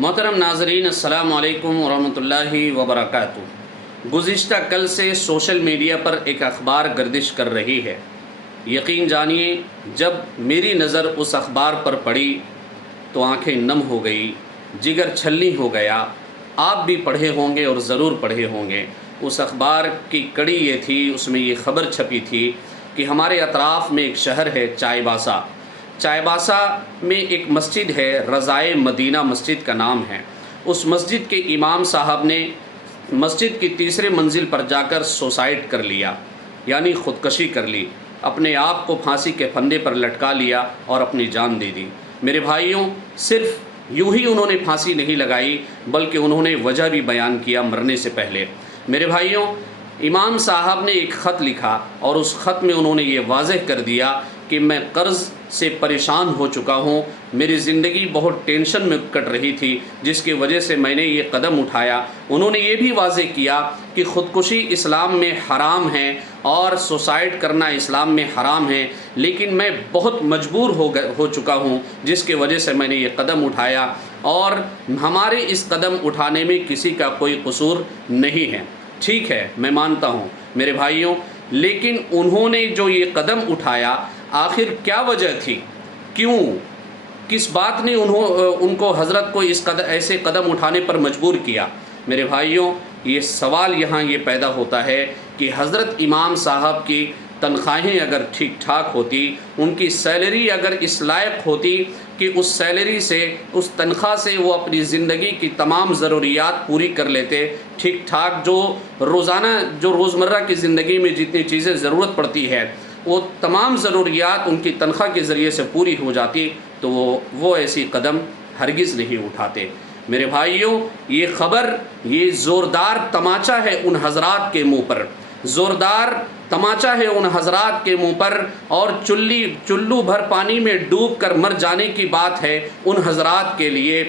محترم ناظرین، السلام علیکم ورحمۃ اللہ وبرکاتہ۔ گزشتہ کل سے سوشل میڈیا پر ایک اخبار گردش کر رہی ہے۔ یقین جانیے، جب میری نظر اس اخبار پر پڑی تو آنکھیں نم ہو گئی، جگر چھلنی ہو گیا۔ آپ بھی پڑھے ہوں گے اور ضرور پڑھے ہوں گے۔ اس اخبار کی کڑی یہ تھی، اس میں یہ خبر چھپی تھی کہ ہمارے اطراف میں ایک شہر ہے چائباسا۔ چائباسا میں ایک مسجد ہے، رضائے مدینہ مسجد کا نام ہے۔ اس مسجد کے امام صاحب نے مسجد کی تیسرے منزل پر جا کر سوسائڈ کر لیا، یعنی خودکشی کر لی، اپنے آپ کو پھانسی کے پھندے پر لٹکا لیا اور اپنی جان دے دی۔ میرے بھائیوں، صرف یوں ہی انہوں نے پھانسی نہیں لگائی، بلکہ انہوں نے وجہ بھی بیان کیا مرنے سے پہلے۔ میرے بھائیوں، امام صاحب نے ایک خط لکھا اور اس خط میں انہوں نے یہ واضح کر دیا کہ میں قرض سے پریشان ہو چکا ہوں، میری زندگی بہت ٹینشن میں کٹ رہی تھی، جس کی وجہ سے میں نے یہ قدم اٹھایا۔ انہوں نے یہ بھی واضح کیا کہ خودکشی اسلام میں حرام ہے اور سوسائڈ کرنا اسلام میں حرام ہے، لیکن میں بہت مجبور ہو چکا ہوں، جس کی وجہ سے میں نے یہ قدم اٹھایا، اور ہمارے اس قدم اٹھانے میں کسی کا کوئی قصور نہیں ہے۔ ٹھیک ہے، میں مانتا ہوں میرے بھائیوں، لیکن انہوں نے جو یہ قدم اٹھایا، آخر کیا وجہ تھی؟ کیوں؟ کس بات نے ان کو حضرت کو ایسے قدم اٹھانے پر مجبور کیا؟ میرے بھائیوں، یہ سوال یہاں یہ پیدا ہوتا ہے کہ حضرت امام صاحب کی تنخواہیں اگر ٹھیک ٹھاک ہوتی، ان کی سیلری اگر اس لائق ہوتی کہ اس سیلری سے، اس تنخواہ سے وہ اپنی زندگی کی تمام ضروریات پوری کر لیتے، ٹھیک ٹھاک جو روزمرہ کی زندگی میں جتنی چیزیں ضرورت پڑتی ہے، وہ تمام ضروریات ان کی تنخواہ کے ذریعے سے پوری ہو جاتی، تو وہ ایسی قدم ہرگز نہیں اٹھاتے۔ میرے بھائیوں، یہ خبر، یہ زوردار تماچا ہے ان حضرات کے منہ پر، زوردار تماچا ہے ان حضرات کے منہ پر، اور چلو بھر پانی میں ڈوب کر مر جانے کی بات ہے ان حضرات کے لیے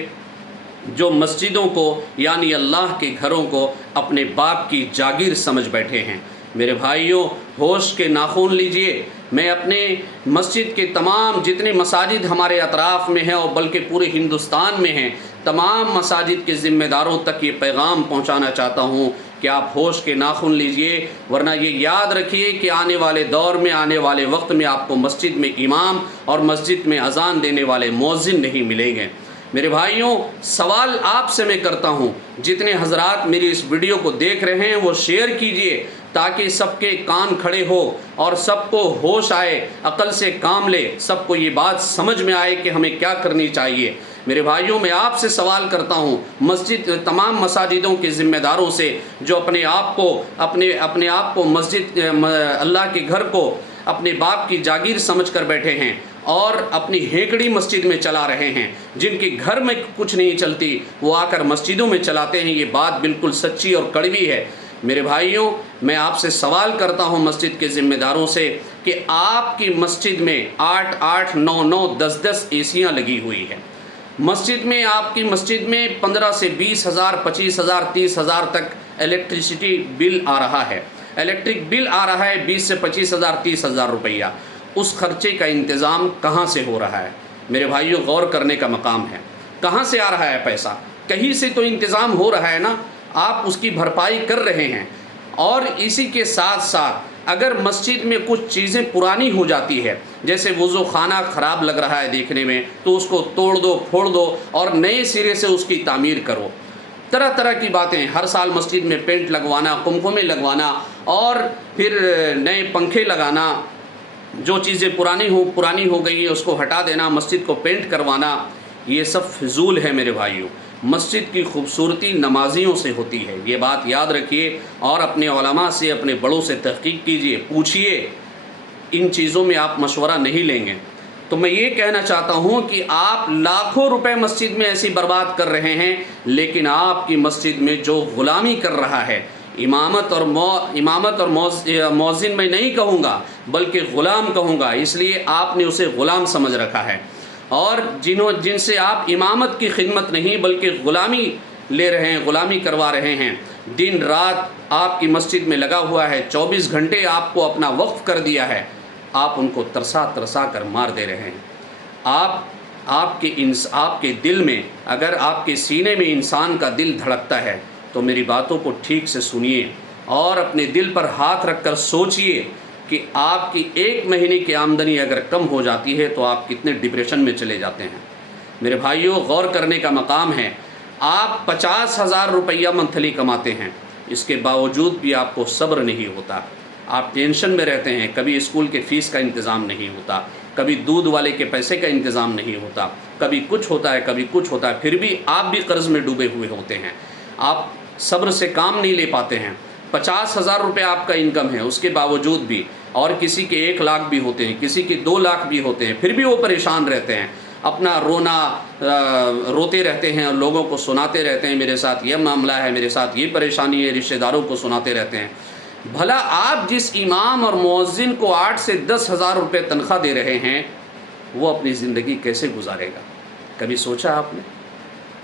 جو مسجدوں کو، یعنی اللہ کے گھروں کو اپنے باپ کی جاگیر سمجھ بیٹھے ہیں۔ میرے بھائیوں، ہوش کے ناخن لیجئے۔ میں اپنے مسجد کے تمام جتنے مساجد ہمارے اطراف میں ہیں، اور بلکہ پورے ہندوستان میں ہیں، تمام مساجد کے ذمہ داروں تک یہ پیغام پہنچانا چاہتا ہوں کہ آپ ہوش کے ناخن لیجئے، ورنہ یہ یاد رکھیے کہ آنے والے دور میں، آنے والے وقت میں آپ کو مسجد میں امام اور مسجد میں اذان دینے والے مؤذن نہیں ملیں گے۔ میرے بھائیوں، سوال آپ سے میں کرتا ہوں، جتنے حضرات میری اس ویڈیو کو دیکھ رہے ہیں وہ شیئر کیجئے، تاکہ سب کے کان کھڑے ہو اور سب کو ہوش آئے، عقل سے کام لے، سب کو یہ بات سمجھ میں آئے کہ ہمیں کیا کرنی چاہیے۔ میرے بھائیوں، میں آپ سے سوال کرتا ہوں، تمام مساجدوں کے ذمہ داروں سے، جو اپنے آپ کو مسجد، اللہ کے گھر کو اپنے باپ کی جاگیر سمجھ کر بیٹھے ہیں اور اپنی ہینکڑی مسجد میں چلا رہے ہیں، جن کے گھر میں کچھ نہیں چلتی وہ آ کر مسجدوں میں چلاتے ہیں، یہ بات بالکل سچی اور کڑوی ہے۔ میرے بھائیوں، میں آپ سے سوال کرتا ہوں مسجد کے ذمہ داروں سے کہ آپ کی مسجد میں 8 9 10 ایسیاں لگی ہوئی ہیں، مسجد میں، آپ کی مسجد میں 15 سے 20 ہزار، 25 ہزار، 30 ہزار تک الیکٹریسٹی بل آ رہا ہے، الیکٹرک بل آ رہا ہے 20 سے 25 ہزار، 30 ہزار روپیہ۔ اس خرچے کا انتظام کہاں سے ہو رہا ہے؟ میرے بھائیوں، غور کرنے کا مقام ہے، کہاں سے آ رہا ہے پیسہ؟ کہیں سے تو انتظام ہو رہا ہے نا، آپ اس کی بھرپائی کر رہے ہیں۔ اور اسی کے ساتھ ساتھ اگر مسجد میں کچھ چیزیں پرانی ہو جاتی ہے، جیسے وضو خانہ خراب لگ رہا ہے دیکھنے میں، تو اس کو توڑ دو، پھوڑ دو اور نئے سرے سے اس کی تعمیر کرو۔ طرح طرح کی باتیں، ہر سال مسجد میں پینٹ لگوانا، کمکمے لگوانا، اور پھر نئے پنکھے لگانا، جو چیزیں پرانی ہو گئی ہیں اس کو ہٹا دینا، مسجد کو پینٹ کروانا، یہ سب فضول ہے میرے بھائیوں۔ مسجد کی خوبصورتی نمازیوں سے ہوتی ہے، یہ بات یاد رکھیے، اور اپنے علماء سے، اپنے بڑوں سے تحقیق کیجئے، پوچھئے، ان چیزوں میں آپ مشورہ نہیں لیں گے۔ تو میں یہ کہنا چاہتا ہوں کہ آپ لاکھوں روپے مسجد میں ایسی برباد کر رہے ہیں، لیکن آپ کی مسجد میں جو غلامی کر رہا ہے، امامت اور مؤذن میں نہیں کہوں گا بلکہ غلام کہوں گا، اس لیے آپ نے اسے غلام سمجھ رکھا ہے، اور جن سے آپ امامت کی خدمت نہیں بلکہ غلامی لے رہے ہیں، غلامی کروا رہے ہیں، دن رات آپ کی مسجد میں لگا ہوا ہے، 24 گھنٹے آپ کو اپنا وقف کر دیا ہے، آپ ان کو ترسا ترسا کر مار دے رہے ہیں۔ آپ آپ کے دل میں، اگر آپ کے سینے میں انسان کا دل دھڑکتا ہے تو میری باتوں کو ٹھیک سے سنیے اور اپنے دل پر ہاتھ رکھ کر سوچئے کہ آپ کی 1 مہینے کی آمدنی اگر کم ہو جاتی ہے تو آپ کتنے ڈپریشن میں چلے جاتے ہیں۔ میرے بھائیوں، غور کرنے کا مقام ہے، آپ 50,000 روپیہ منتھلی کماتے ہیں، اس کے باوجود بھی آپ کو صبر نہیں ہوتا، آپ ٹینشن میں رہتے ہیں، کبھی اسکول کے فیس کا انتظام نہیں ہوتا، کبھی دودھ والے کے پیسے کا انتظام نہیں ہوتا، کبھی کچھ ہوتا ہے کبھی کچھ ہوتا ہے، پھر بھی آپ بھی قرض میں ڈوبے ہوئے ہوتے ہیں، آپ صبر سے کام نہیں لے پاتے ہیں۔ 50,000 روپے آپ کا انکم ہے، اس کے باوجود بھی، اور کسی کے 1 لاکھ بھی ہوتے ہیں، کسی کے 2 لاکھ بھی ہوتے ہیں، پھر بھی وہ پریشان رہتے ہیں، اپنا روتے رہتے ہیں اور لوگوں کو سناتے رہتے ہیں، میرے ساتھ یہ معاملہ ہے، میرے ساتھ یہ پریشانی ہے، رشتہ داروں کو سناتے رہتے ہیں۔ بھلا آپ جس امام اور مؤذن کو 8 سے 10,000 روپے تنخواہ دے رہے ہیں، وہ اپنی زندگی کیسے گزارے گا؟ کبھی سوچا آپ نے؟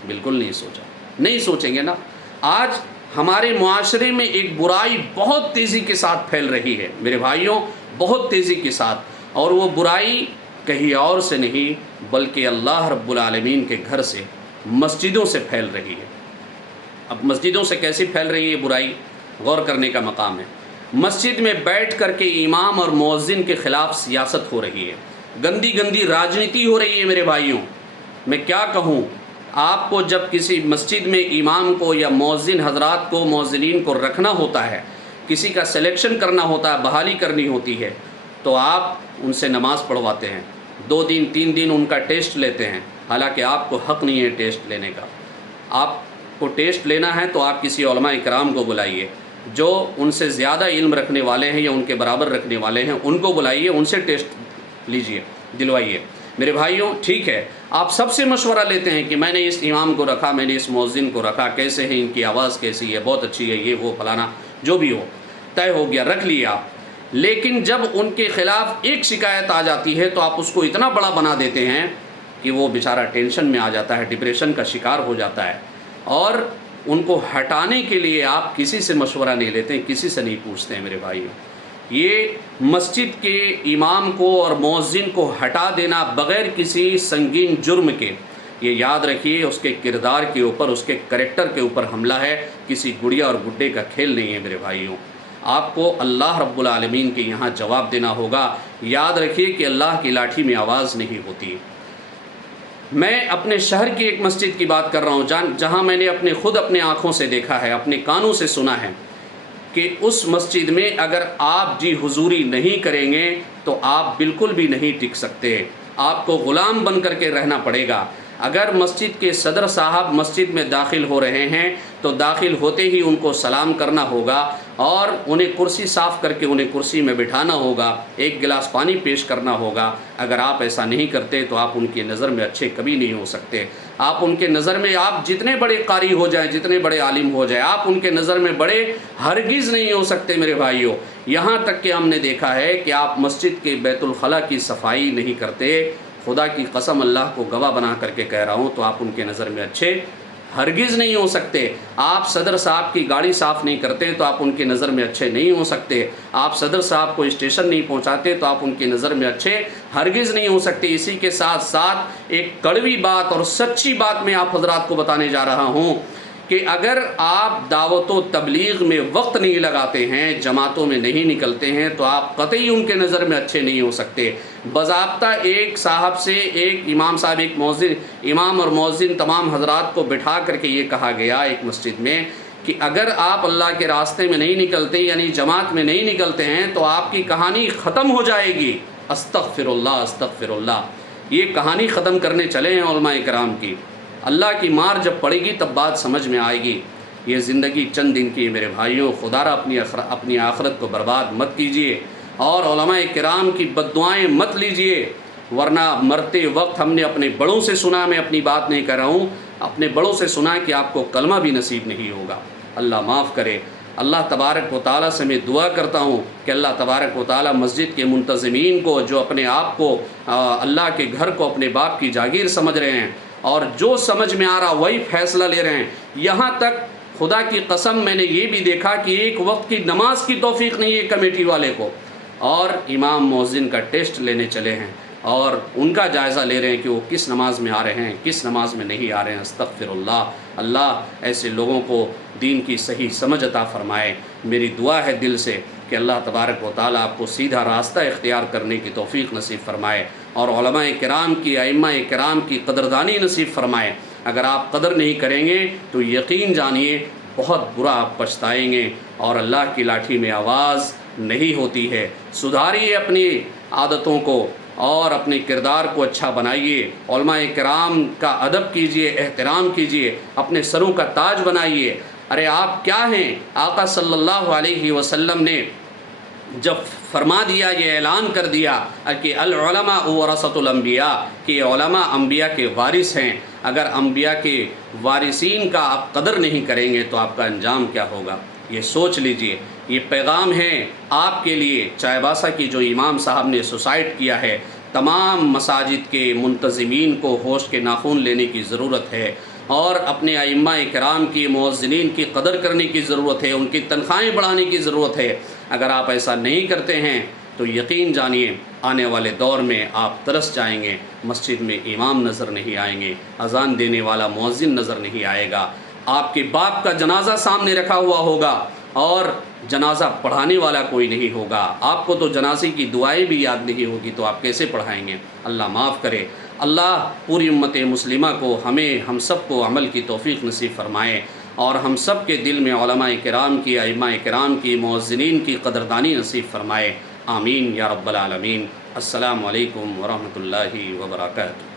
بالکل نہیں سوچا، نہیں سوچیں گے نا۔ آج ہمارے معاشرے میں ایک برائی بہت تیزی کے ساتھ پھیل رہی ہے میرے بھائیوں، بہت تیزی کے ساتھ، اور وہ برائی کہیں اور سے نہیں بلکہ اللہ رب العالمین کے گھر سے، مسجدوں سے پھیل رہی ہے۔ اب مسجدوں سے کیسے پھیل رہی ہے برائی؟ غور کرنے کا مقام ہے۔ مسجد میں بیٹھ کر کے امام اور مؤذن کے خلاف سیاست ہو رہی ہے، گندی گندی راجنیتی ہو رہی ہے میرے بھائیوں۔ میں کیا کہوں آپ کو، جب کسی مسجد میں امام کو یا مؤذن حضرات کو، مؤذنین کو رکھنا ہوتا ہے، کسی کا سلیکشن کرنا ہوتا ہے، بحالی کرنی ہوتی ہے، تو آپ ان سے نماز پڑھواتے ہیں، 2 دن 3 دن ان کا ٹیسٹ لیتے ہیں، حالانکہ آپ کو حق نہیں ہے ٹیسٹ لینے کا۔ آپ کو ٹیسٹ لینا ہے تو آپ کسی علماء اکرام کو بلائیے، جو ان سے زیادہ علم رکھنے والے ہیں یا ان کے برابر رکھنے والے ہیں، ان کو بلائیے، ان سے ٹیسٹ لیجئے، دلوائیے۔ میرے بھائیوں، ٹھیک ہے، آپ سب سے مشورہ لیتے ہیں کہ میں نے اس امام کو رکھا، میں نے اس مؤذن کو رکھا، کیسے ہیں، ان کی آواز کیسی ہے، بہت اچھی ہے، یہ وہ فلانا، جو بھی ہو، طے ہو گیا، رکھ لیا آپ۔ لیکن جب ان کے خلاف ایک شکایت آ جاتی ہے تو آپ اس کو اتنا بڑا بنا دیتے ہیں کہ وہ بیچارہ ٹینشن میں آ جاتا ہے، ڈپریشن کا شکار ہو جاتا ہے، اور ان کو ہٹانے کے لیے آپ کسی سے مشورہ نہیں لیتے ہیں، کسی سے نہیں پوچھتے ہیں میرے بھائیوں۔ یہ مسجد کے امام کو اور مؤذن کو ہٹا دینا بغیر کسی سنگین جرم کے، یہ یاد رکھیے، اس کے کردار کے اوپر، اس کے کریکٹر کے اوپر حملہ ہے، کسی گڑیا اور گڈے کا کھیل نہیں ہے میرے بھائیوں۔ آپ کو اللہ رب العالمین کے یہاں جواب دینا ہوگا۔ یاد رکھیے کہ اللہ کی لاٹھی میں آواز نہیں ہوتی۔ میں اپنے شہر کی ایک مسجد کی بات کر رہا ہوں، جہاں میں نے خود اپنے آنکھوں سے دیکھا ہے، اپنے کانوں سے سنا ہے کہ اس مسجد میں اگر آپ جی حضوری نہیں کریں گے تو آپ بالکل بھی نہیں ٹک سکتے، آپ کو غلام بن کر کے رہنا پڑے گا۔ اگر مسجد کے صدر صاحب مسجد میں داخل ہو رہے ہیں تو داخل ہوتے ہی ان کو سلام کرنا ہوگا اور انہیں کرسی صاف کر کے انہیں کرسی میں بٹھانا ہوگا، 1 گلاس پانی پیش کرنا ہوگا۔ اگر آپ ایسا نہیں کرتے تو آپ ان کی نظر میں اچھے کبھی نہیں ہو سکتے۔ آپ ان کے نظر میں، آپ جتنے بڑے قاری ہو جائیں، جتنے بڑے عالم ہو جائیں، آپ ان کے نظر میں بڑے ہرگز نہیں ہو سکتے میرے بھائیوں۔ یہاں تک کہ ہم نے دیکھا ہے کہ آپ مسجد کے بیت الخلاء کی صفائی نہیں کرتے، خدا کی قسم اللہ کو گواہ بنا کر کے کہہ رہا ہوں، تو آپ ان کے نظر میں اچھے ہرگز نہیں ہو سکتے۔ آپ صدر صاحب کی گاڑی صاف نہیں کرتے تو آپ ان کی نظر میں اچھے نہیں ہو سکتے۔ آپ صدر صاحب کو اسٹیشن نہیں پہنچاتے تو آپ ان کی نظر میں اچھے ہرگز نہیں ہو سکتے۔ اسی کے ساتھ ساتھ ایک کڑوی بات اور سچی بات میں آپ حضرات کو بتانے جا رہا ہوں کہ اگر آپ دعوت و تبلیغ میں وقت نہیں لگاتے ہیں، جماعتوں میں نہیں نکلتے ہیں، تو آپ قطعی ان کے نظر میں اچھے نہیں ہو سکتے۔ باضابطہ ایک صاحب سے، ایک امام صاحب، ایک مؤذن، امام اور مؤذن تمام حضرات کو بٹھا کر کے یہ کہا گیا ایک مسجد میں کہ اگر آپ اللہ کے راستے میں نہیں نکلتے، یعنی جماعت میں نہیں نکلتے ہیں، تو آپ کی کہانی ختم ہو جائے گی۔ استغفر اللہ، استغفر اللہ۔ یہ کہانی ختم کرنے چلے ہیں علماء کرام کی۔ اللہ کی مار جب پڑے گی تب بات سمجھ میں آئے گی۔ یہ زندگی چند دن کی ہے میرے بھائیوں، خدا را اپنی آخرت کو برباد مت کیجیے اور علماء کرام کی بد دعائیں مت لیجیے، ورنہ مرتے وقت ہم نے اپنے بڑوں سے سنا، میں اپنی بات نہیں کہہ رہا ہوں، اپنے بڑوں سے سنا کہ آپ کو کلمہ بھی نصیب نہیں ہوگا۔ اللہ معاف کرے۔ اللہ تبارک و تعالیٰ سے میں دعا کرتا ہوں کہ اللہ تبارک و تعالیٰ مسجد کے منتظمین کو، جو اپنے آپ کو، اللہ کے گھر کو اپنے باپ کی جاگیر سمجھ رہے ہیں اور جو سمجھ میں آ رہا وہی فیصلہ لے رہے ہیں، یہاں تک خدا کی قسم میں نے یہ بھی دیکھا کہ ایک وقت کی نماز کی توفیق نہیں ہے کمیٹی والے کو، اور امام مؤذن کا ٹیسٹ لینے چلے ہیں اور ان کا جائزہ لے رہے ہیں کہ وہ کس نماز میں آ رہے ہیں، کس نماز میں نہیں آ رہے ہیں۔ استغفر اللہ۔ اللہ ایسے لوگوں کو دین کی صحیح سمجھ عطا فرمائے۔ میری دعا ہے دل سے کہ اللہ تبارک و تعالیٰ آپ کو سیدھا راستہ اختیار کرنے کی توفیق نصیب فرمائے، اور علماء کرام کی، ائمہ کرام کی قدردانی نصیب فرمائے۔ اگر آپ قدر نہیں کریں گے تو یقین جانیے بہت برا آپ پچھتائیں گے، اور اللہ کی لاٹھی میں آواز نہیں ہوتی ہے۔ سدھاریے اپنی عادتوں کو اور اپنے کردار کو اچھا بنائیے، علماء کرام کا ادب کیجیے، احترام کیجیے، اپنے سروں کا تاج بنائیے۔ ارے آپ کیا ہیں؟ آقا صلی اللہ علیہ وسلم نے جب فرما دیا، یہ اعلان کر دیا کہ العلماء ورثۃ الانبیاء، کہ علماء انبیاء کے وارث ہیں۔ اگر انبیاء کے وارثین کا آپ قدر نہیں کریں گے تو آپ کا انجام کیا ہوگا؟ یہ سوچ لیجئے۔ یہ پیغام ہے آپ کے لیے۔ چائباسا کی جو امام صاحب نے سوسائڈ کیا ہے، تمام مساجد کے منتظمین کو ہوش کے ناخن لینے کی ضرورت ہے، اور اپنے ائمہ کرام کی، مؤذنین کی قدر کرنے کی ضرورت ہے، ان کی تنخواہیں بڑھانے کی ضرورت ہے۔ اگر آپ ایسا نہیں کرتے ہیں تو یقین جانیے آنے والے دور میں آپ ترس جائیں گے۔ مسجد میں امام نظر نہیں آئیں گے، اذان دینے والا مؤذن نظر نہیں آئے گا، آپ کے باپ کا جنازہ سامنے رکھا ہوا ہوگا اور جنازہ پڑھانے والا کوئی نہیں ہوگا۔ آپ کو تو جنازے کی دعائیں بھی یاد نہیں ہوگی تو آپ کیسے پڑھائیں گے؟ اللہ معاف کرے۔ اللہ پوری امت مسلمہ کو، ہمیں، ہم سب کو عمل کی توفیق نصیب فرمائے، اور ہم سب کے دل میں علماء کرام کی، ائمہ کرام کی، مؤذنین کی قدردانی نصیب فرمائے۔ آمین یا رب العالمین۔ السلام علیکم ورحمۃ اللہ وبرکاتہ۔